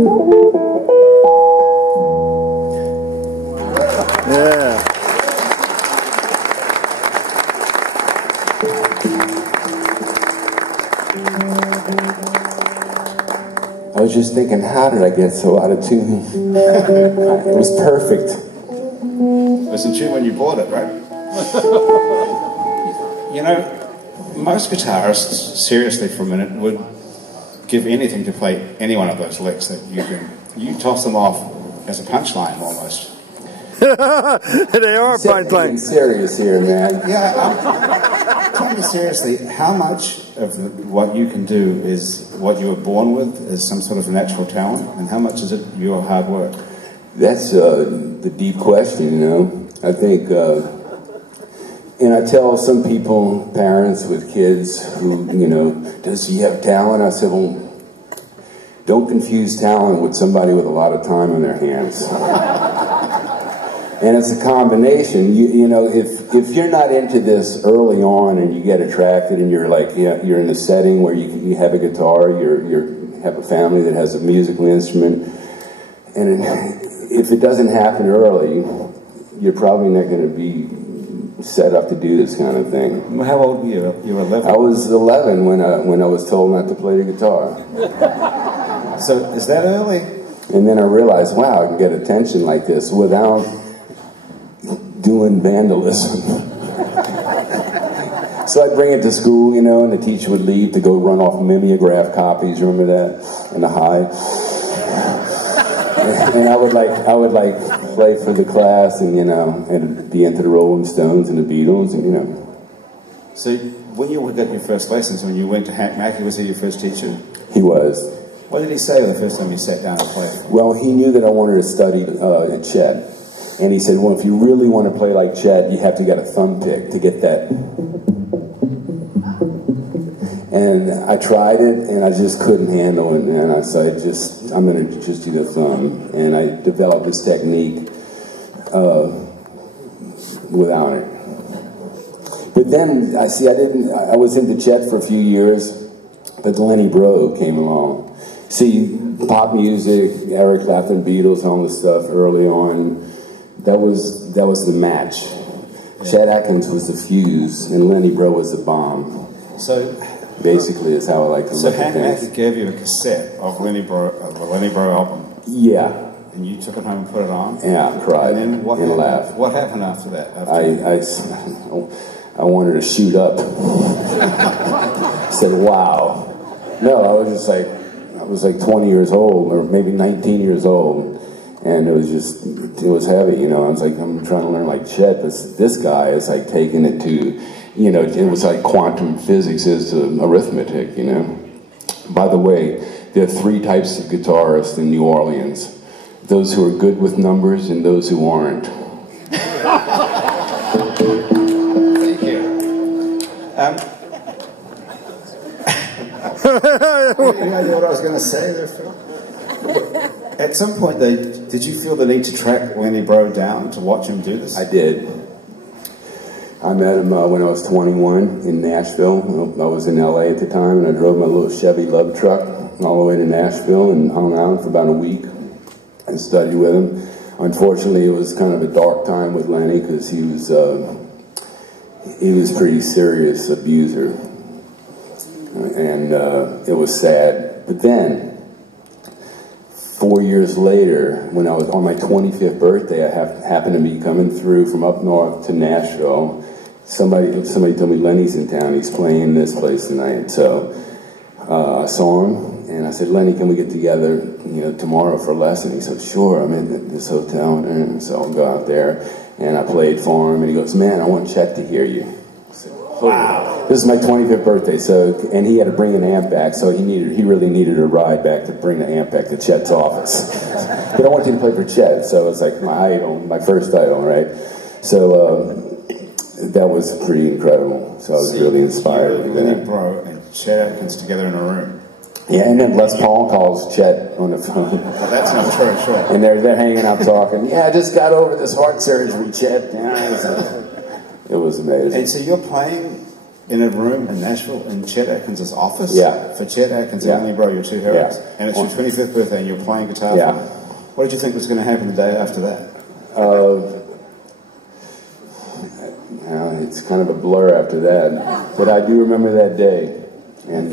Yeah. I was just thinking, how did I get so out of tune? It was perfect. It was in tune when you bought it, right? You know, most guitarists, seriously for a minute, would give anything to play any one of those licks that you toss them off as a punchline almost. They are punchline. Serious here, man. Yeah, tell me seriously, how much of what you can do is what you were born with, is some sort of natural talent, and how much is it your hard work? That's the deep question, you know. I think, and I tell some people, parents with kids who, you know, does he have talent? I said, well, don't confuse talent with somebody with a lot of time on their hands. And it's a combination. You know, if you're not into this early on and you get attracted and you're like, you're in a setting where you have a guitar, you have a family that has a musical instrument, and if it doesn't happen early, you're probably not going to be set up to do this kind of thing. Well, how old were you? You were 11? I was 11 when I was told not to play the guitar. So is that early? And then I realized, wow, I can get attention like this without doing vandalism. So I'd bring it to school, you know, and the teacher would leave to go run off mimeograph copies. Remember that in the high? And I would like play for the class, and you know, and be into the Rolling Stones and the Beatles, and you know. So when you got your first lessons, when you went to Hank Mackey, was he your first teacher? He was. What did he say the first time you sat down and played? Well, he knew that I wanted to study Chet. And he said, well, if you really want to play like Chet, you have to get a thumb pick to get that. And I tried it, and I just couldn't handle it. And I said, I'm going to just do the thumb. And I developed this technique without it. But then, I was into Chet for a few years, but Lenny Breau came along. See, pop music, Eric Clapton, Beatles, all this stuff early on. That was the match. Yeah. Chet Atkins was the fuse, and Lenny Breau was the bomb. So, basically, is how I like to look at things. So Hank Mackey gave you a cassette of the Lenny Breau album. Yeah. And you took it home and put it on. Yeah, I cried and then laughed. What happened after that? I wanted to shoot up. I said, "Wow." No, I was like 20 years old, or maybe 19 years old. And it was heavy, you know. I was like, I'm trying to learn like Chet, but this guy is like taking it to, you know, it was like quantum physics is to arithmetic, you know. By the way, there are 3 types of guitarists in New Orleans. Those who are good with numbers and those who aren't. Thank you. Any idea what I was going to say there, Phil? At some point, did you feel the need to track Lenny Breau down to watch him do this? I did. I met him when I was 21 in Nashville. I was in LA at the time, and I drove my little Chevy love truck all the way to Nashville and hung out for about a week and studied with him. Unfortunately, it was kind of a dark time with Lenny because he was a pretty serious abuser, and it was sad. But then, 4 years later, when I was on my 25th birthday, I happened to be coming through from up north to Nashville. Somebody told me Lenny's in town. He's playing this place tonight. So I saw him, and I said, Lenny, can we get together, you know, tomorrow for a lesson? He said, sure. I'm in this hotel, and so I'll go out there. And I played for him, and he goes, man, I want Chet to hear you. I said, wow. This is my 25th birthday, and he had to bring an amp back, so he really needed a ride back to bring the amp back to Chet's office. But I want you to play for Chet, so it's like my idol, my first idol, right? So that was pretty incredible. So I was really inspired. Lenny Breau and Chet Atkins together in a room. Yeah, and then Les Paul calls Chet on the phone. Well, that's not true, sure. And they're hanging out talking. Yeah, I just got over this heart surgery, Chet. Yeah, it was amazing. And so you're playing in a room in Nashville in Chet Atkins' office. Yeah. For Chet Atkins and Only Bro, your two heroes. Yeah. And it's your 25th birthday and you're playing guitar. Yeah. What did you think was going to happen the day after that? It's kind of a blur after that, but I do remember that day. And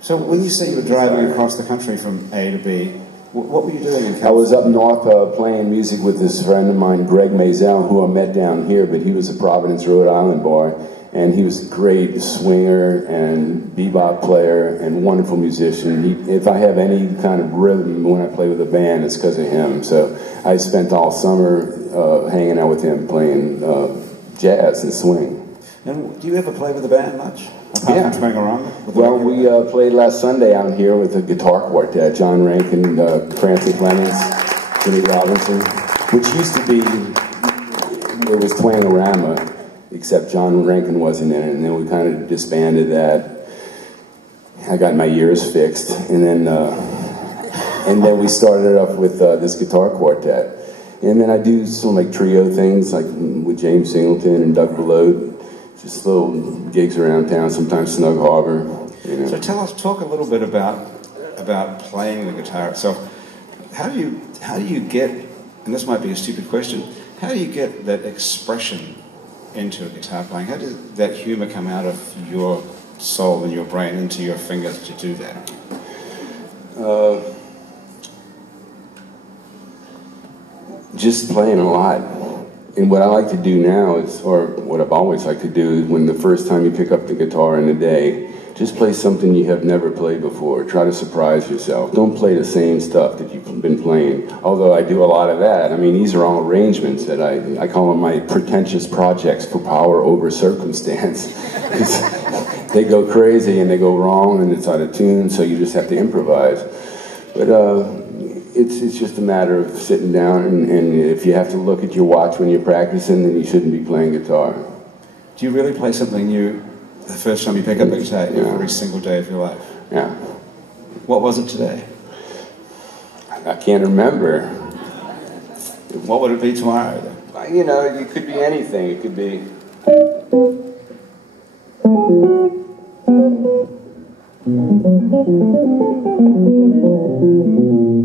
so when you say you were driving across the country from A to B, what were you doing in California? I was up north playing music with this friend of mine, Greg Mazel, who I met down here, but he was a Providence, Rhode Island boy, and he was a great swinger and bebop player and wonderful musician. If I have any kind of rhythm when I play with a band, it's because of him. So I spent all summer hanging out with him playing jazz and swing. And do you ever play with a band much? Apart from playing around? Well, we played last Sunday out here with a guitar quartet, John Rankin, Cranston Clemens, Jimmy Robinson, which used to be, it was Twang-O-Rama, except John Rankin wasn't in it, and then we kind of disbanded that. I got my ears fixed, and then we started up with this guitar quartet. And then I do some like trio things, like with James Singleton and Doug Belote, just little gigs around town, sometimes Snug Harbor. You know. So talk a little bit about playing the guitar itself. How do you get, and this might be a stupid question, how do you get that expression into a guitar playing? How does that humor come out of your soul and your brain into your fingers to do that? Just playing a lot. And what I like to do now is, or what I've always liked to do, is when the first time you pick up the guitar in a day, just play something you have never played before. Try to surprise yourself. Don't play the same stuff that you've been playing. Although I do a lot of that. I mean, these are all arrangements that I call them my pretentious projects for power over circumstance. Because they go crazy and they go wrong and it's out of tune, so you just have to improvise. But it's just a matter of sitting down, and if you have to look at your watch when you're practicing, then you shouldn't be playing guitar. Do you really play something new the first time you pick up a guitar every single day of your life? Yeah. What was it today? I can't remember. What would it be tomorrow, then? You know, it could be anything. It could be...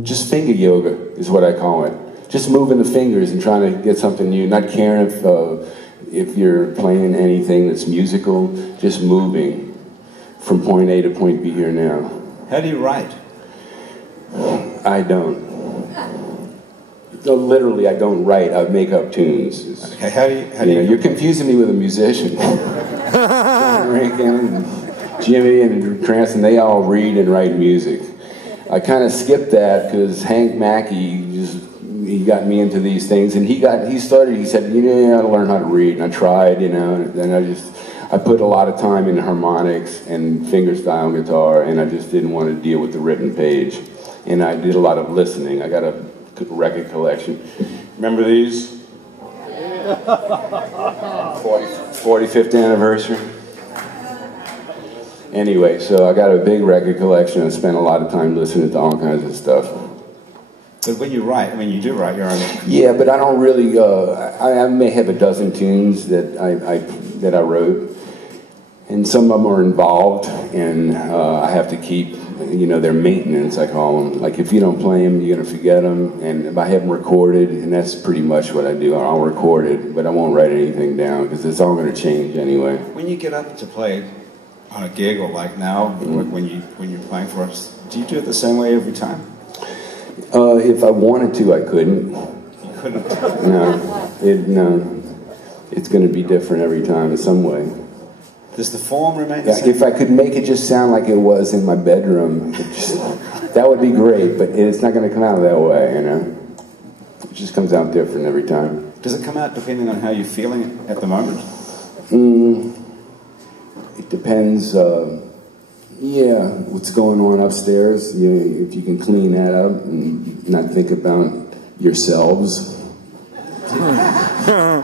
Just finger yoga is what I call it. Just moving the fingers and trying to get something new. Not caring if you're playing anything that's musical. Just moving from point A to point B here now. How do you write? I don't. No, literally, I don't write. I make up tunes. Okay, how do you You're confusing me with a musician. John Rankin and Jimmy and Cranston, they all read and write music. I kind of skipped that because Hank Mackey he got me into these things, and he said, you ought to learn how to read, and I tried, and I put a lot of time into harmonics and fingerstyle guitar, and I just didn't want to deal with the written page, and I did a lot of listening. I got a record collection. Remember these? 45th anniversary. Anyway, so I got a big record collection and spent a lot of time listening to all kinds of stuff. But when you write, you do write your own. Yeah, but I don't really. I may have a dozen tunes that I wrote, and some of them are involved, and I have to keep, their maintenance, I call them. Like if you don't play them, you're gonna forget them, and if I have them recorded, and that's pretty much what I do. I'll record it, but I won't write anything down because it's all gonna change anyway. When you get up to play on a gig, or like now, when you're playing for us, do you do it the same way every time? If I wanted to, I couldn't. You couldn't? No. It's going to be different every time in some way. Does the form remain the same? If I could make it just sound like it was in my bedroom, that would be great, but it's not going to come out that way, It just comes out different every time. Does it come out depending on how you're feeling at the moment? It depends, what's going on upstairs. If you can clean that up and not think about yourselves. How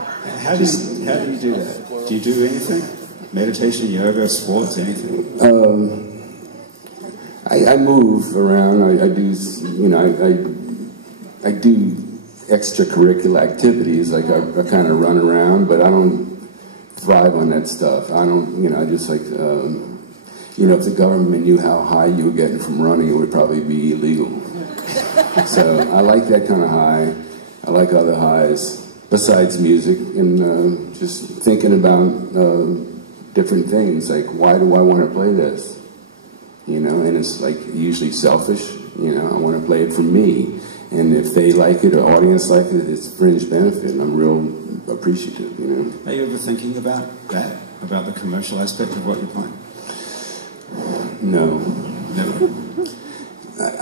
do you do that? Do you do anything? Meditation, yoga, sports, anything? I move around. I do extracurricular activities. Like I kind of run around, but I don't thrive on that stuff. I don't, you know, I just like, you know, if the government knew how high you were getting from running, it would probably be illegal. So I like that kind of high. I like other highs besides music, and just thinking about different things, like, why do I want to play this? You know, and it's like usually selfish. You know, I want to play it for me, and if they like it, or audience like it, it's fringe benefit, and I'm real appreciative. You know. Are you ever thinking about that, about the commercial aspect of what you're playing? No, never.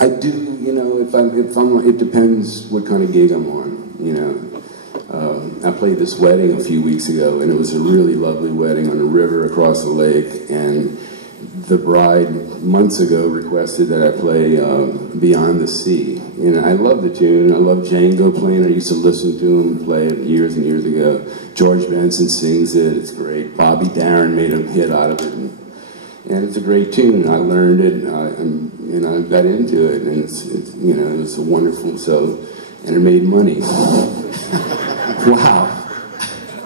I do, you know. If I'm, it depends what kind of gig I'm on. You know. I played this wedding a few weeks ago, and it was a really lovely wedding on a river across the lake, and the bride months ago requested that I play Beyond the Sea. You know, I love the tune. I love Django playing. I used to listen to him play it years and years ago. George Benson sings it. It's great. Bobby Darin made a hit out of it, and it's a great tune. I learned it, and you know, I got into it, and it's you know, it was wonderful. So, and it made money. Wow.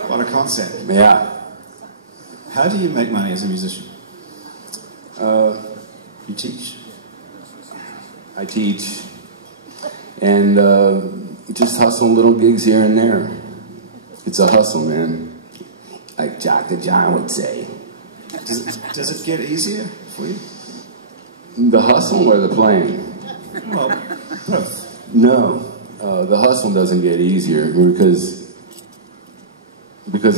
What a concept. Yeah. How do you make money as a musician? You teach? I teach. And just hustle little gigs here and there. It's a hustle, man. Like Jock the John would say. Does it get easier for you? The hustle or the playing? Well, both. No. The hustle doesn't get easier because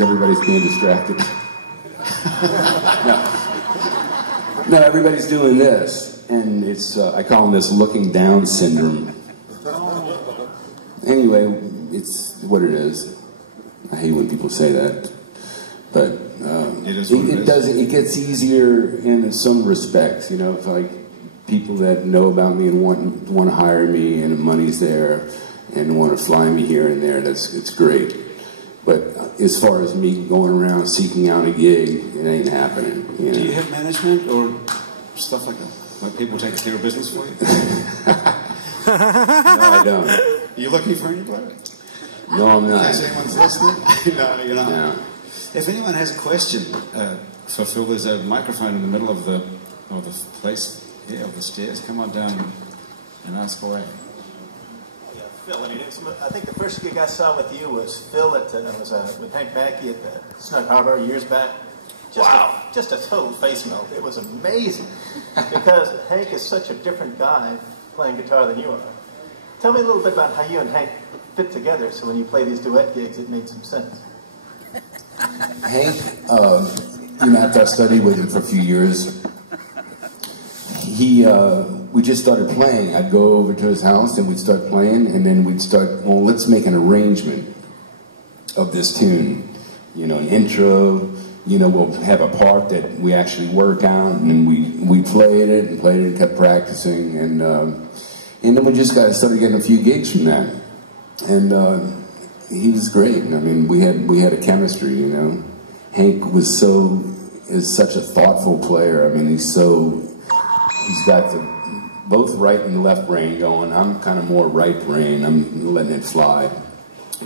everybody's being distracted. No, everybody's doing this, and it's I call this looking down syndrome. Anyway, it's what it is. I hate when people say that, but it gets easier in some respects. You know, if like people that know about me and want to hire me, and the money's there, and want to fly me here and there, it's great. But as far as me going around seeking out a gig, it ain't happening. You know? Do you have management or stuff like that? Like people take care of business for you? No, I don't. Are you looking for anybody? No, I'm not. Is anyone's listening? No, you're not. No. If anyone has a question for Phil, there's a microphone in the middle of the place here, of the stairs. Come on down and ask away. Phil, I mean, I think the first gig I saw with you was Phil with Hank Mackey at the Snug Harbor years back. Just a total face melt. It was amazing because Hank is such a different guy playing guitar than you are. Tell me a little bit about how you and Hank fit together, so when you play these duet gigs, it made some sense. Hank, you know, after I studied with him for a few years, we just started playing. I'd go over to his house and we'd start playing, and then we'd start, well, let's make an arrangement of this tune. You know, an intro, you know, we'll have a part that we actually work out, and then we played it and kept practicing, and then we just started getting a few gigs from that. And he was great. I mean, we had a chemistry, you know. Hank is such a thoughtful player. I mean, he's got both right and left brain going. I'm kind of more right brain. I'm letting it fly.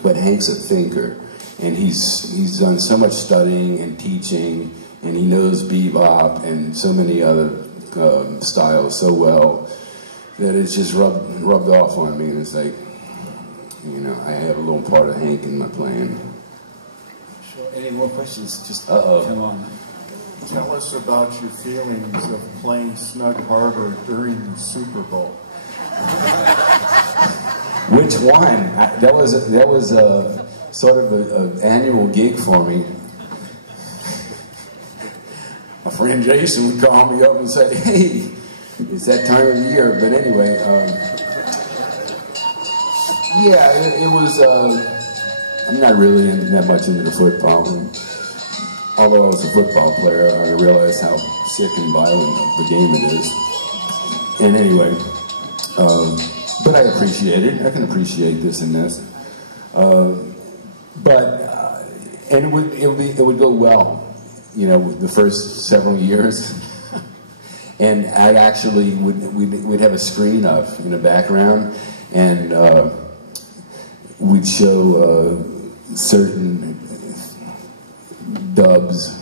But Hank's a thinker, and he's done so much studying and teaching, and he knows bebop and so many other styles so well that it's just rubbed off on me, and it's like, you know, I have a little part of Hank in my playing. Sure. Any more questions? Just come on. Tell us about your feelings of playing Snug Harbor during the Super Bowl. Which one? That was a sort of an annual gig for me. My friend Jason would call me up and say, "Hey, it's that time of the year." But anyway, yeah, it was. I'm not really that much into the football. Although I was a football player, I realized how sick and violent the game it is. And anyway, but I appreciate it. I can appreciate this and this. And it would go well, you know, the first several years. And I actually we'd have a screen up in the background, and we'd show certain dubs,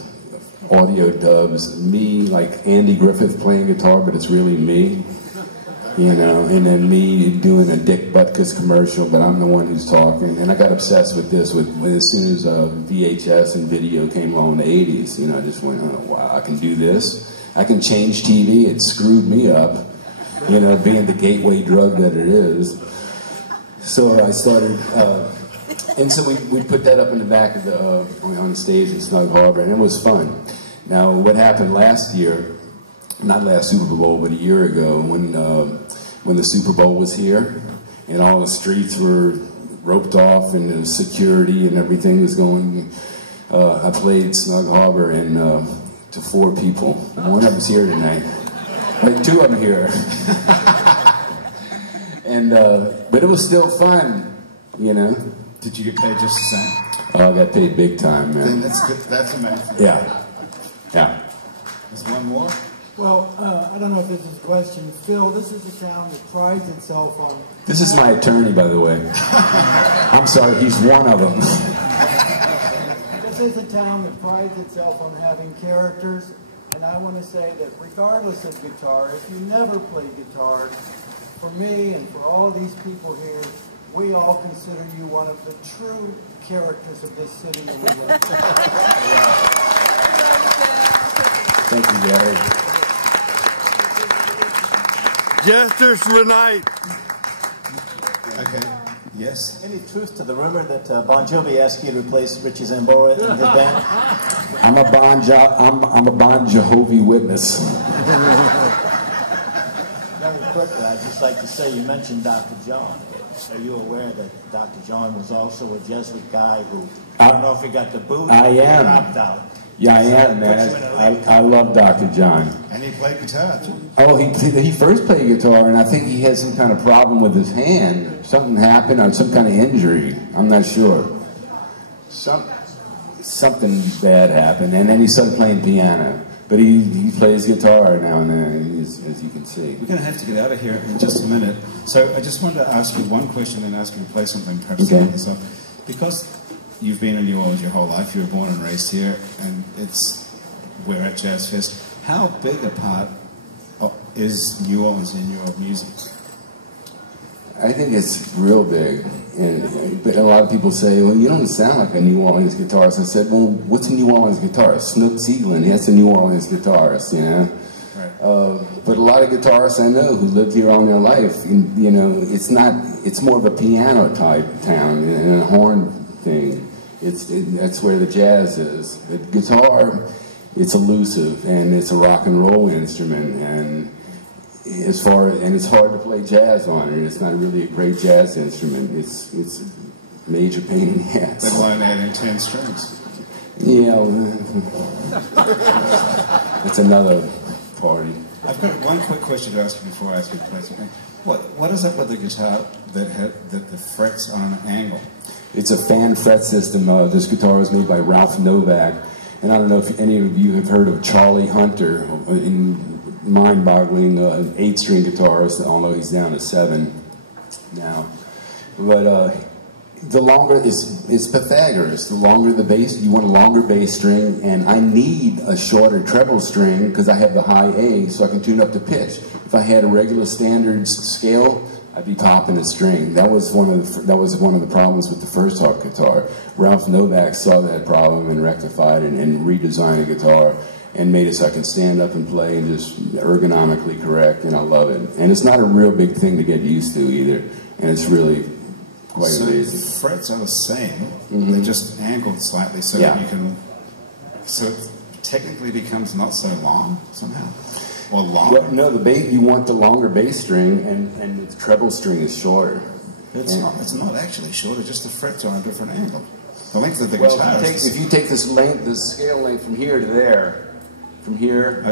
audio dubs, me like Andy Griffith playing guitar, but it's really me, you know, and then me doing a Dick Butkus commercial, but I'm the one who's talking. And I got obsessed with this as soon as VHS and video came along in the 80s. You know, I just went, oh wow, I can do this. I can change TV. It screwed me up, you know, being the gateway drug that it is. So I started, and so we put that up in the back of the, on stage in Snug Harbor, and it was fun. Now, what happened last year, not last Super Bowl, but a year ago, when the Super Bowl was here, and all the streets were roped off, and the security and everything was going, I played Snug Harbor and to 4 people. One of them's here tonight. Like 2 of them here. And but it was still fun, you know. Did you get paid just the same? Oh, I got paid big time, man. Then that's good. That's amazing. Yeah. Yeah. There's one more. Well, I don't know if this is a question. Phil, this is a town that prides itself on... This is my attorney, by the way. I'm sorry, he's one of them. This is a town that prides itself on having characters, and I want to say that regardless of guitar, if you never play guitar, for me and for all these people here, we all consider you one of the true characters of this city. And we love you. Thank you, Gary. Jesters for the night. Okay. Yes. Any truth to the rumor that Bon Jovi asked you to replace Richie Zambora in his band? I'm a Bon Jovi witness. Very quickly, I'd just like to say you mentioned Dr. John. Are you aware that Dr. John was also a Jesuit guy who, I don't know if he got the boot I or he am. dropped out? Yeah, I am, man. I love Dr. John. And he played guitar too. Oh, he first played guitar, and I think he had some kind of problem with his hand. Something happened, or some kind of injury. I'm not sure. Something bad happened, and then he started playing piano. But he plays guitar now and then, as you can see. We're going to have to get out of here in just a minute. So I just wanted to ask you one question and ask you to play something, perhaps Okay. this up. Because you've been in New Orleans your whole life, you were born and raised here, and we're at Jazz Fest. How big a part is New Orleans in your music? I think it's real big, but a lot of people say, well, you don't sound like a New Orleans guitarist. I said, well, what's a New Orleans guitarist? Snoop Sealand, that's a New Orleans guitarist, you know. Right. But a lot of guitarists I know who lived here all their life, you know, it's more of a piano type town and a horn thing. That's where the jazz is. The guitar, it's elusive, and it's a rock and roll instrument, and it's hard to play jazz on it. It's not really a great jazz instrument. It's a major pain in the ass. Let alone adding 10 strings. Yeah, it's another party. I've got one quick question to ask you before I ask you to play something. What is up with the guitar that the frets on an angle? It's a fan fret system. This guitar was made by Ralph Novak, and I don't know if any of you have heard of Charlie Hunter, mind-boggling 8-string guitarist, although he's down to 7 now. But the longer it's Pythagoras. The longer the bass, you want a longer bass string, and I need a shorter treble string because I have the high A, so I can tune up the pitch. If I had a regular standard scale, I'd be popping a string. That was one of the problems with the first harp guitar. Ralph Novak saw that problem and rectified it and redesigned the guitar and made it so I can stand up and play and just ergonomically correct, and I love it. And it's not a real big thing to get used to either, and it's really quite amazing. The frets are the same, they're just angled slightly so that you can, so it technically becomes not so long somehow, or longer. Well, no, the bass, you want the longer bass string, and the treble string is shorter. It's not actually shorter, just the frets are on a different angle. The length of the Well, guitar if you take this scale length from here to there, from here,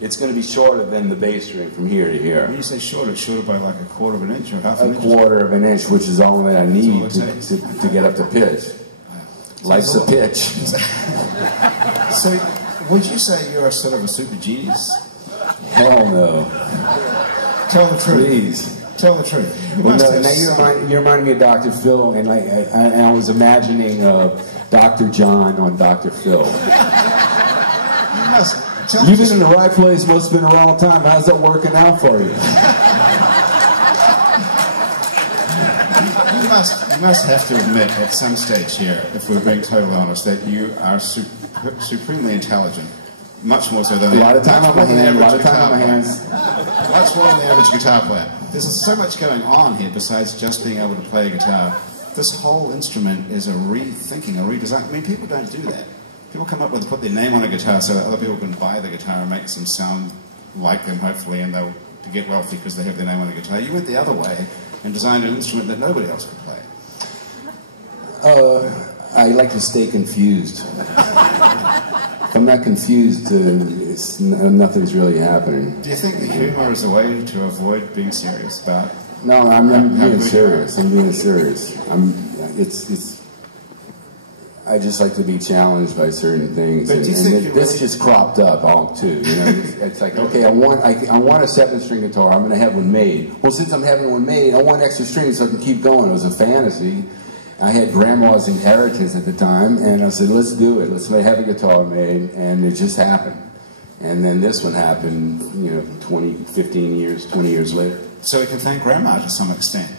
it's going to be shorter than the bass string from here to here. When you say shorter, it's shorter by like a quarter of an inch or half an inch? A quarter of an inch, which is all that I need to get up to pitch. Life's a pitch. So, would you say you're a sort of a super genius? Hell no. Tell the truth. Please. Tell the truth. You Well, must no, have now you're reminding me of Dr. Phil, and I was imagining Dr. John on Dr. Phil. You've been in the right place, must have been a long time. How's that working out for you? You must have to admit at some stage here, if we're being totally honest, that you are supremely intelligent. Much more so than a lot of time on my hands. A lot of time on my hands. Much more than the average guitar player. There's so much going on here besides just being able to play a guitar. This whole instrument is a rethinking, a redesign. I mean, people don't do that. People come up with put their name on a guitar so that other people can buy the guitar and make them sound like them, hopefully, and they'll get wealthy because they have their name on the guitar. You went the other way and designed an instrument that nobody else could play. I like to stay confused. If I'm not confused, nothing's really happening. Do you think the humor is a way to avoid being serious about? No, I'm being serious. I'm being serious. I just like to be challenged by certain things, but do you think this just cropped up all too. You know, it's like, okay, I want a 7-string guitar. I'm going to have one made. Well, since I'm having one made, I want extra strings so I can keep going. It was a fantasy. I had grandma's inheritance at the time, and I said, let's do it. Let's have a guitar made, and it just happened. And then this one happened, 15 years, 20 years later. So we can thank Grandma to some extent.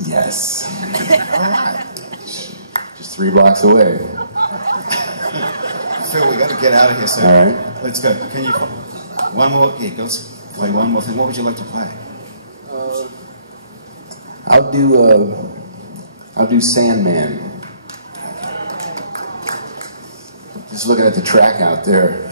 Yes. All right. Just 3 blocks away. Phil, we got to get out of here soon. All right. Let's go. Can you one more? Yeah, let's play one more thing. What would you like to play? I'll do Sandman. Just looking at the track out there.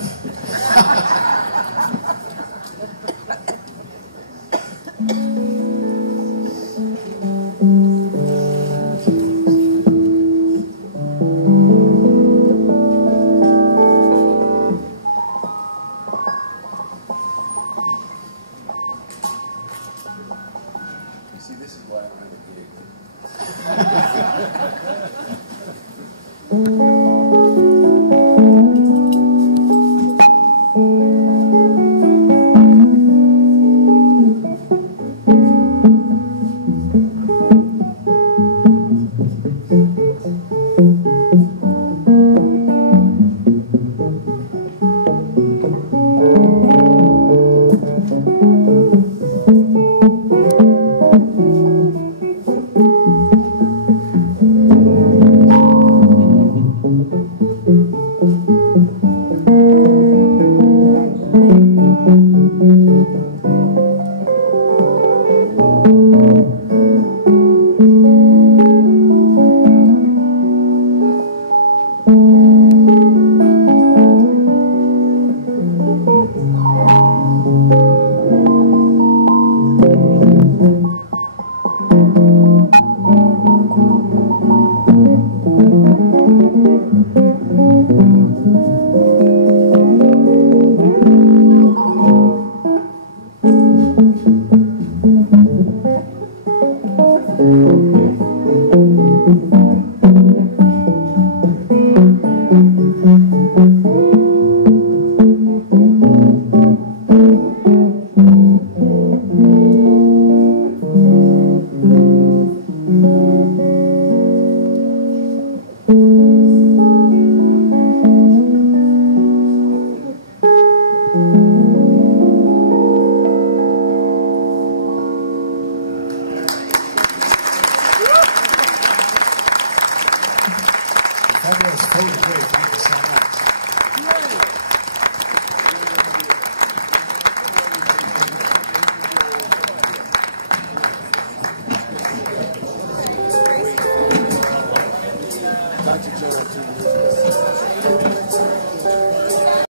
See, this is why I don't have a gig. That was totally great. Thank you so much. Dr. Joe,